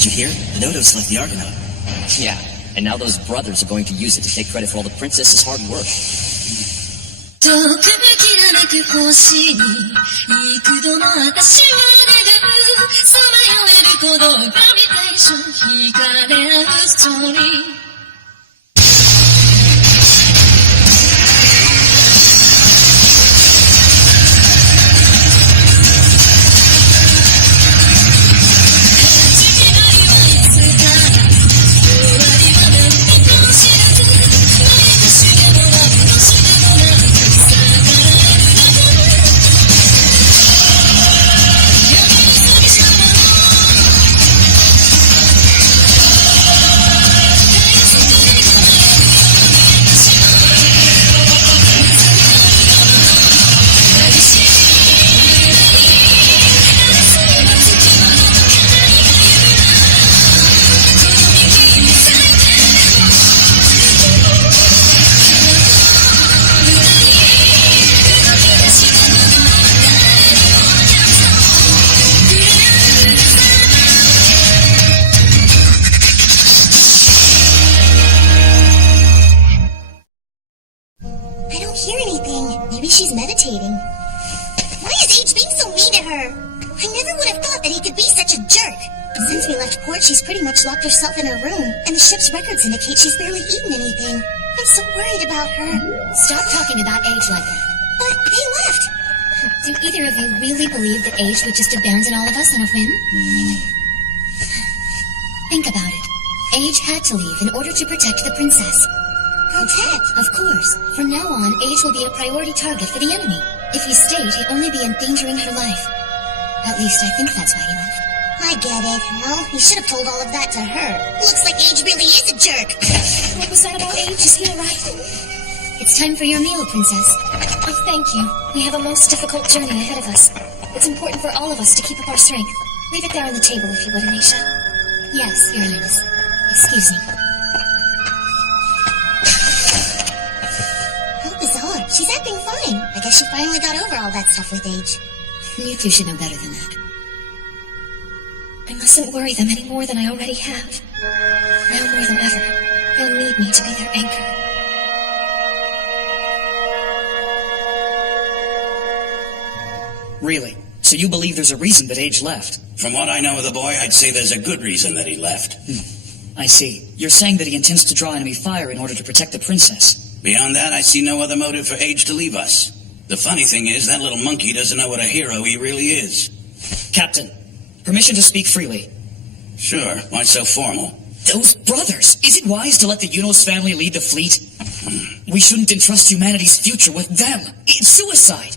Did you hear? The Dodos left the Argonaut. Yeah, and now those brothers are going to use it to take credit for all the princess's hard work. 遠く向きらめく星に幾度も私は願うさまよえる鼓動グラビテーション惹かれ合うストーリー She's pretty much locked herself in her room, and the ship's records indicate she's barely eaten anything. I'm so worried about her. Stop talking about age like that. But they left. Do either of you really believe that age would just abandon all of us on a whim? Think about it. Age had to leave in order to protect the princess. Protect? Of course. From now on, Age will be a priority target for the enemy. If he stayed, he'd only be endangering her life. At least I think that's why he left. I get it. Well, you should have told all of that to her. Looks like Age really is a jerk. What was that about Age? Is he alright? It's time for your meal, Princess. Oh, thank you. We have a most difficult journey ahead of us. It's important for all of us to keep up our strength. Leave it there on the table, if you would, Anisha. Yes, Your Highness. Excuse me. How bizarre. She's acting fine. I guess she finally got over all that stuff with Age. You two should know better than that. I mustn't worry them any more than I already have. Now more than ever, they'll need me to be their anchor. Really? So you believe there's a reason that Age left? From what I know of the boy, I'd say there's a good reason that he left. I see. You're saying that he intends to draw enemy fire in order to protect the princess. Beyond that, I see no other motive for Age to leave us. The funny thing is, that little monkey doesn't know what a hero he really is. Captain, permission to speak freely. Sure. Why so formal? Those brothers! Is it wise to let the Yunos family lead the fleet? We shouldn't entrust humanity's future with them. It's suicide.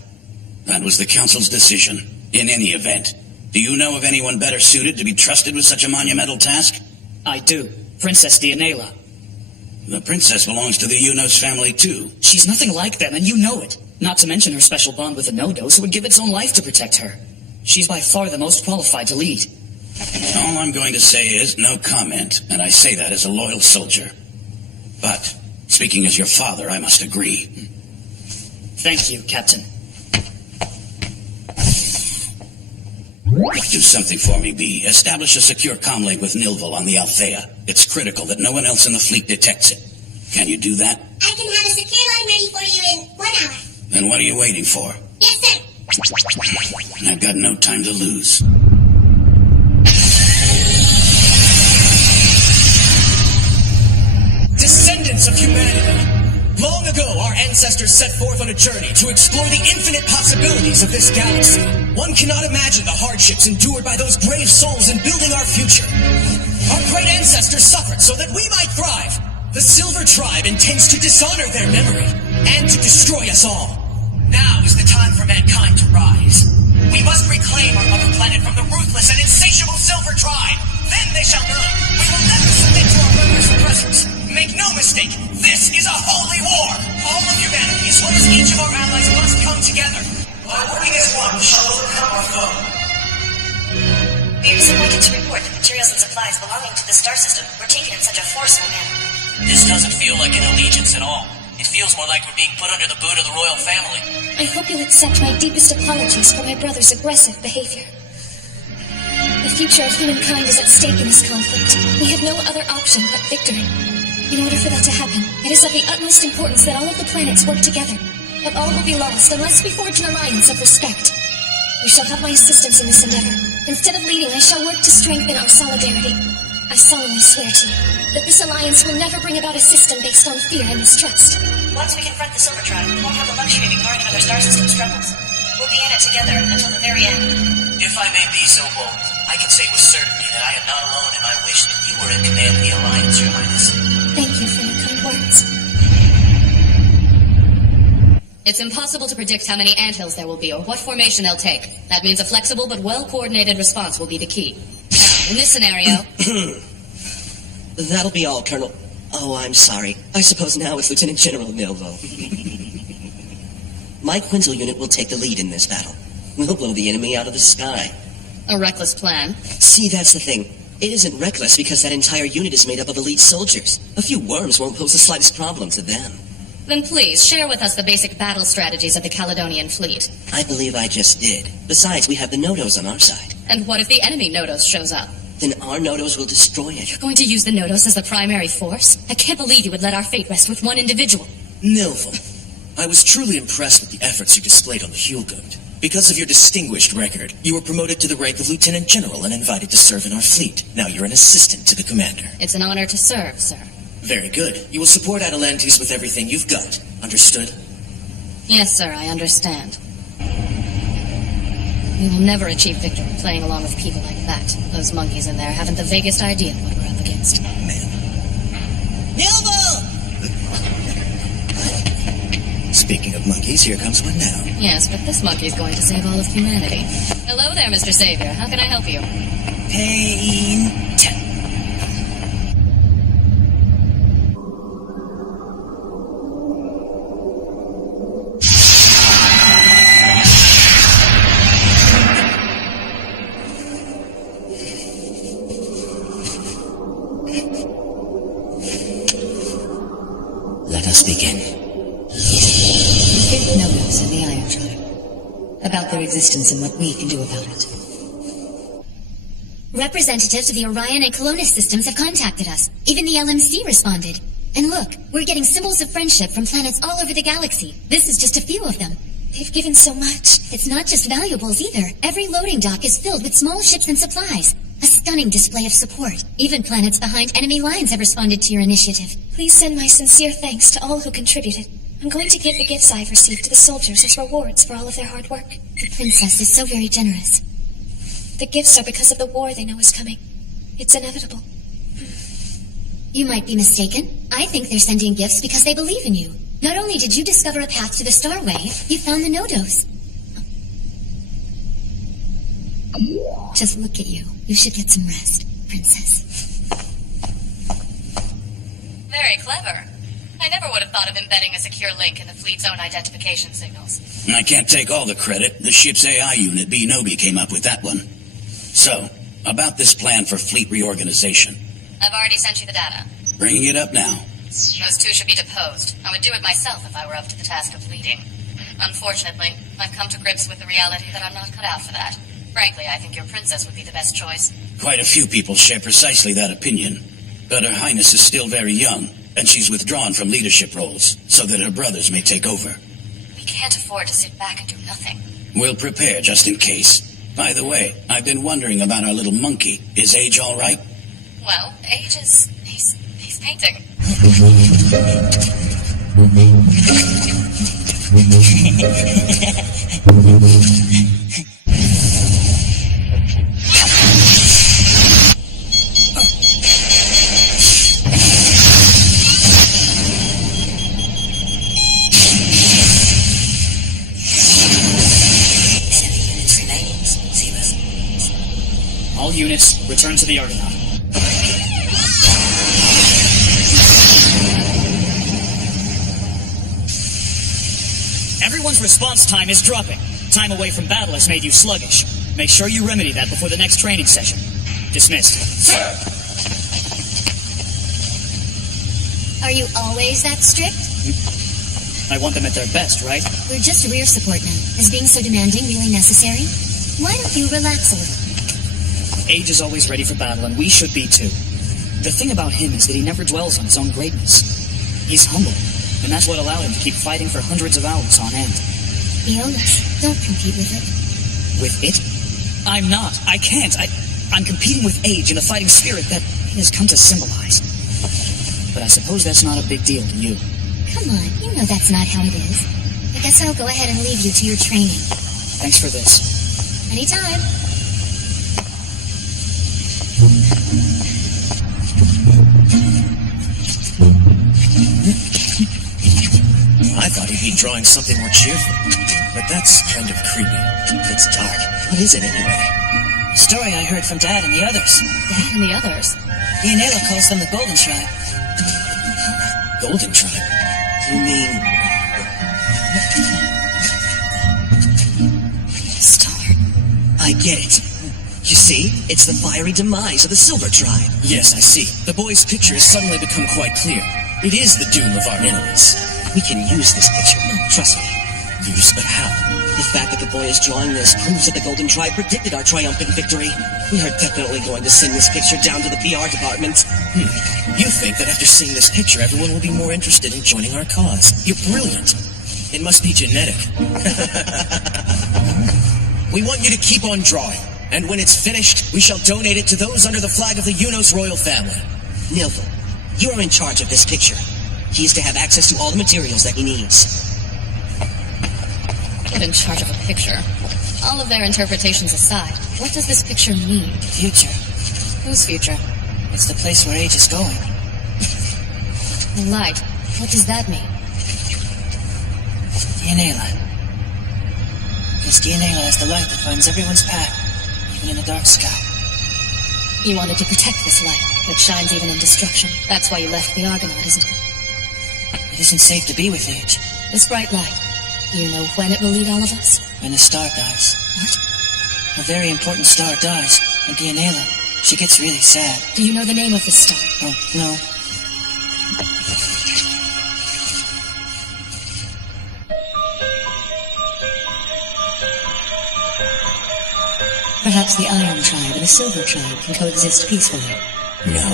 That was the Council's decision. In any event, do you know of anyone better suited to be trusted with such a monumental task? I do. Princess Dianela. The princess belongs to the Yunos family, too. She's nothing like them, and you know it. Not to mention her special bond with the Nodos, who would give its own life to protect her. She's by far the most qualified to lead. All I'm going to say is no comment, and I say that as a loyal soldier. But, speaking as your father, I must agree. Thank you, Captain. Do something for me, B. Establish a secure comm link with Nilval on the Althea. It's critical that no one else in the fleet detects it. Can you do that? I can have a secure line ready for you in 1 hour. Then what are you waiting for? Yes, sir. I've got no time to lose. Descendants of humanity! Long ago, our ancestors set forth on a journey to explore the infinite possibilities of this galaxy. One cannot imagine the hardships endured by those brave souls in building our future. Our great ancestors suffered so that we might thrive. The Silver Tribe intends to dishonor their memory and to destroy us all. Now is the time for mankind to rise. We must reclaim our mother planet from the ruthless and insatiable Silver Tribe. Then they shall know we will never submit to our murderous oppressors. Make no mistake, this is a holy war. All of humanity, as well as each of our allies, must come together. By working as one, we shall overcome our foe. We are disappointed to report that materials and supplies belonging to the star system were taken in such a forceful manner. This doesn't feel like an allegiance at all. It feels more like we're being put under the boot of the royal family. I hope you'll accept my deepest apologies for my brother's aggressive behavior. The future of humankind is at stake in this conflict. We have no other option but victory. In order for that to happen, it is of the utmost importance that all of the planets work together. But all will be lost unless we forge an alliance of respect. You shall have my assistance in this endeavor. Instead of leading, I shall work to strengthen our solidarity. I solemnly swear to you that this alliance will never bring about a system based on fear and mistrust. Once we confront the Silver Tribe, we won't have the luxury of ignoring another star system's troubles. We'll be in it together until the very end. If I may be so bold, I can say with certainty that I am not alone in my wish that you were in command of the Alliance, Your Highness. Thank you for your kind words. It's impossible to predict how many anthills there will be or what formation they'll take. That means a flexible but well-coordinated response will be the key. Now, in this scenario... That'll be all, Colonel. Oh, I'm sorry. I suppose now it's Lieutenant General Milvo. My Quinzel unit will take the lead in this battle. We'll blow the enemy out of the sky. A reckless plan. See, that's the thing. It isn't reckless because that entire unit is made up of elite soldiers. A few worms won't pose the slightest problem to them. Then please, share with us the basic battle strategies of the Caledonian fleet. I believe I just did. Besides, we have the Nodos on our side. And what if the enemy Nodos shows up? Then our Nodos will destroy it. You're going to use the Nodos as the primary force? I can't believe you would let our fate rest with one individual. Milvo, I was truly impressed with the efforts you displayed on the Hulgoat. Because of your distinguished record, you were promoted to the rank of Lieutenant General and invited to serve in our fleet. Now you're an assistant to the commander. It's an honor to serve, sir. Very good. You will support Atalantes with everything you've got. Understood? Yes, sir, I understand. We will never achieve victory playing along with people like that. Those monkeys in there haven't the vaguest idea of what we're up against. Man. Milvo! Speaking of monkeys, here comes one now. Yes, but this monkey's going to save all of humanity. Hello there, Mr. Savior. How can I help you? Pain. Let us begin. Fifth Nodos in the Iron Tribe. About their existence and what we can do about it. Representatives of the Orion and Colonus systems have contacted us. Even the LMC responded. And look, we're getting symbols of friendship from planets all over the galaxy. This is just a few of them. They've given so much. It's not just valuables either. Every loading dock is filled with small ships and supplies. A stunning display of support. Even planets behind enemy lines have responded to your initiative. Please send my sincere thanks to all who contributed. I'm going to give the gifts I've received to the soldiers as rewards for all of their hard work. The princess is so very generous. The gifts are because of the war they know is coming. It's inevitable. You might be mistaken. I think they're sending gifts because they believe in you. Not only did you discover a path to the Starway, you found the Nodos. Just look at you. You should get some rest, princess. Very clever. I never would have thought of embedding a secure link in the fleet's own identification signals. I can't take all the credit. The ship's AI unit, B-Nobi, came up with that one. So, about this plan for fleet reorganization. I've already sent you the data. Bringing it up now. Those two should be deposed. I would do it myself if I were up to the task of leading. Unfortunately, I've come to grips with the reality that I'm not cut out for that. Frankly, I think your princess would be the best choice. Quite a few people share precisely that opinion. But Her Highness is still very young, and she's withdrawn from leadership roles, so that her brothers may take over. We can't afford to sit back and do nothing. We'll prepare just in case. By the way, I've been wondering about our little monkey. Is Age all right? Well, Age is... he's painting. All units, return to the Argonaut. Everyone's response time is dropping. Time away from battle has made you sluggish. Make sure you remedy that before the next training session. Dismissed. Sir! Are you always that strict? I want them at their best, right? We're just rear support now. Is being so demanding really necessary? Why don't you relax a little? Age is always ready for battle, and we should be too. The thing about him is that he never dwells on his own greatness. He's humble, and that's what allowed him to keep fighting for hundreds of hours on end. Aeolus, don't compete with it. With it? I'm not. I can't. I'm competing with age and the fighting spirit that it has come to symbolize. But I suppose that's not a big deal to you. Come on, you know that's not how it is. I guess I'll go ahead and leave you to your training. Thanks for this. Anytime. I thought he'd be drawing something more cheerful, but that's kind of creepy. It's dark. What is it anyway? A story I heard from Dad and the others. Dad and the others? Dianela calls them the Golden Tribe. Golden Tribe? You mean... Star. I get it. You see, it's the fiery demise of the Silver Tribe. Yes, I see. The boy's picture has suddenly become quite clear. It is the doom of our enemies. We can use this picture. Trust me. Use, but how? The fact that the boy is drawing this proves that the Golden Tribe predicted our triumphant victory. We are definitely going to send this picture down to the PR department. You think that after seeing this picture, everyone will be more interested in joining our cause. You're brilliant. It must be genetic. We want you to keep on drawing. And when it's finished, we shall donate it to those under the flag of the Unos royal family. Nilvil, you are in charge of this picture. He is to have access to all the materials that he needs. Get in charge of a picture. All of their interpretations aside, what does this picture mean? Future. Whose future? It's the place where age is going. The light. What does that mean? Dianela. Because Dianela is the light that finds everyone's path, even in the dark sky. You wanted to protect this light that shines even in destruction. That's why you left the Argonaut, isn't it? It isn't safe to be with age. This bright light. You know when it will lead all of us? When the star dies. What? A very important star dies, and Dianela, she gets really sad. Do you know the name of this star? Oh, no. Perhaps the Iron Tribe and the Silver Tribe can coexist peacefully. No,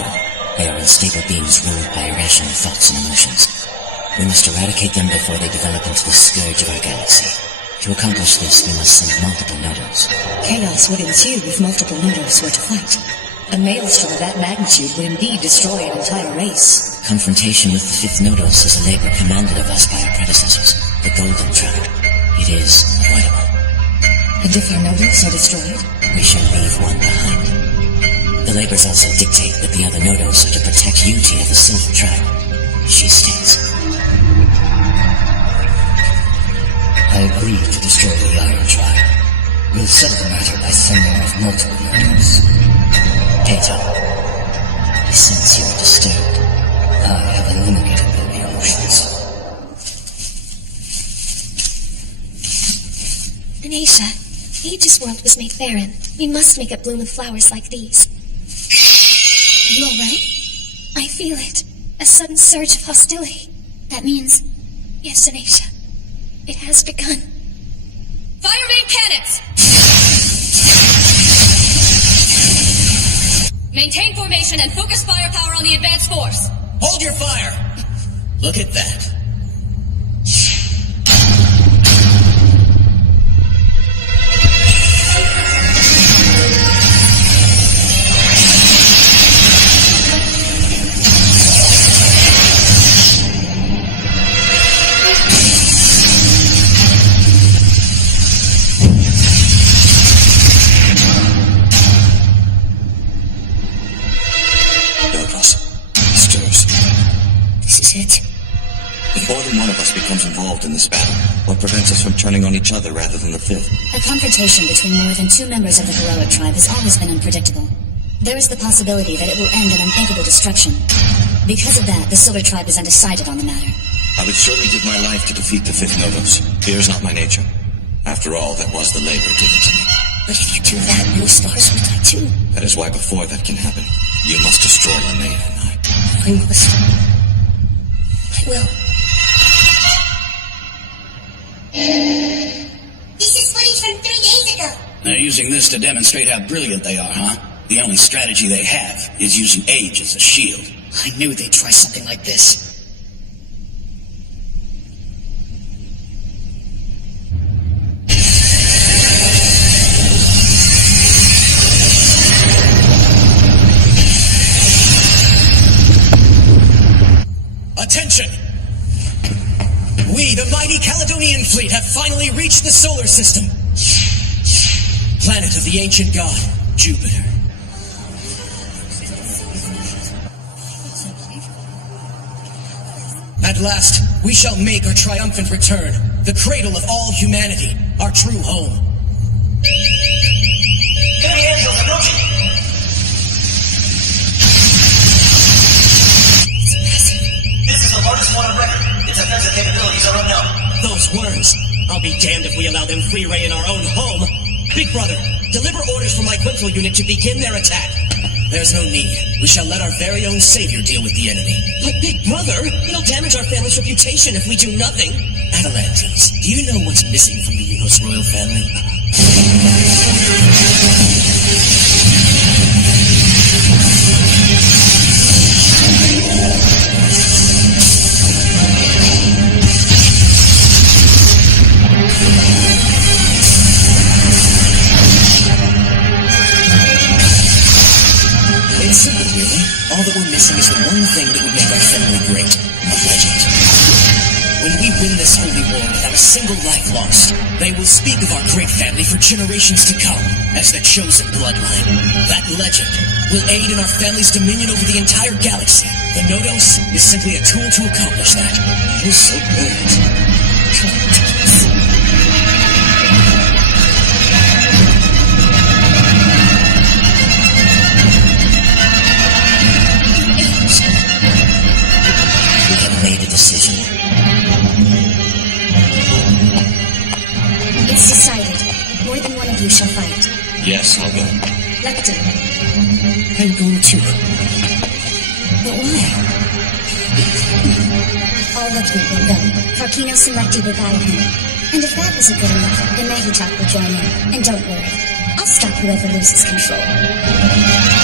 they are unstable beings ruled by irrational thoughts and emotions. We must eradicate them before they develop into the scourge of our galaxy. To accomplish this, we must send multiple Nodos. Chaos would ensue if multiple Nodos were to fight. A maelstrom of that magnitude would indeed destroy an entire race. Confrontation with the fifth Nodos is a labor commanded of us by our predecessors, the Golden Tribe. It is unavoidable. And if our Nodos are destroyed? We shall leave one behind. The labors also dictate that the other Nodos are to protect Yuti of the Silver Tribe. She states. I agree to destroy the Iron Tribe. We'll settle the matter by sending off multiple Nodos. Peto, I sense you are disturbed. I have eliminated their emotions. Anisha, Age's world was made barren. We must make it bloom with flowers like these. Are you alright? I feel it. A sudden surge of hostility. That means... Yes, Anisha. It has begun. Fire main cannons! Maintain formation and focus firepower on the advanced force. Hold your fire! Look at that. In this battle? What prevents us from turning on each other rather than the fifth? A confrontation between more than two members of the heroic tribe has always been unpredictable. There is the possibility that it will end in unthinkable destruction. Because of that, the Silver Tribe is undecided on the matter. I would surely give my life to defeat the fifth Nodos. Fear is not my nature. After all, that was the labor given to me. But if you do that, no stars will die too. That is why before that can happen, you must destroy Linnea and I. I must. I will. This is footage from 3 days ago. They're using this to demonstrate how brilliant they are, huh? The only strategy they have is using age as a shield. I knew they'd try something like this. Attention! We, the mighty Caledonian fleet, have finally reached the solar system. Planet of the ancient god, Jupiter. At last, we shall make our triumphant return, the cradle of all humanity, our true home. Enemy angels approaching! This is the largest one on record. Its offensive capabilities are unknown. Those worms. I'll be damned if we allow them free reign in our own home. Big Brother, deliver orders for my Quintal unit to begin their attack. There's no need. We shall let our very own savior deal with the enemy. But Big Brother, it'll damage our family's reputation if we do nothing. Atalantes, do you know what's missing from the Unos royal family? It's simple, really. All that we're missing is the one thing that would make our family great. A legend. When we win this holy war without a single life lost, they will speak of our great family for generations to come as the chosen bloodline. That legend will aid in our family's dominion over the entire galaxy. The Nodos is simply a tool to accomplish that. You're so brilliant. Come on, Thomas. Made a decision. It's decided. More than one of you shall fight. Yes, I'll go. Lecter. I'm going too. But why? All of you will go. Karkinos and Lecter will battle him. And if that isn't good enough, then Mahitak will join in. And don't worry. I'll stop whoever loses control.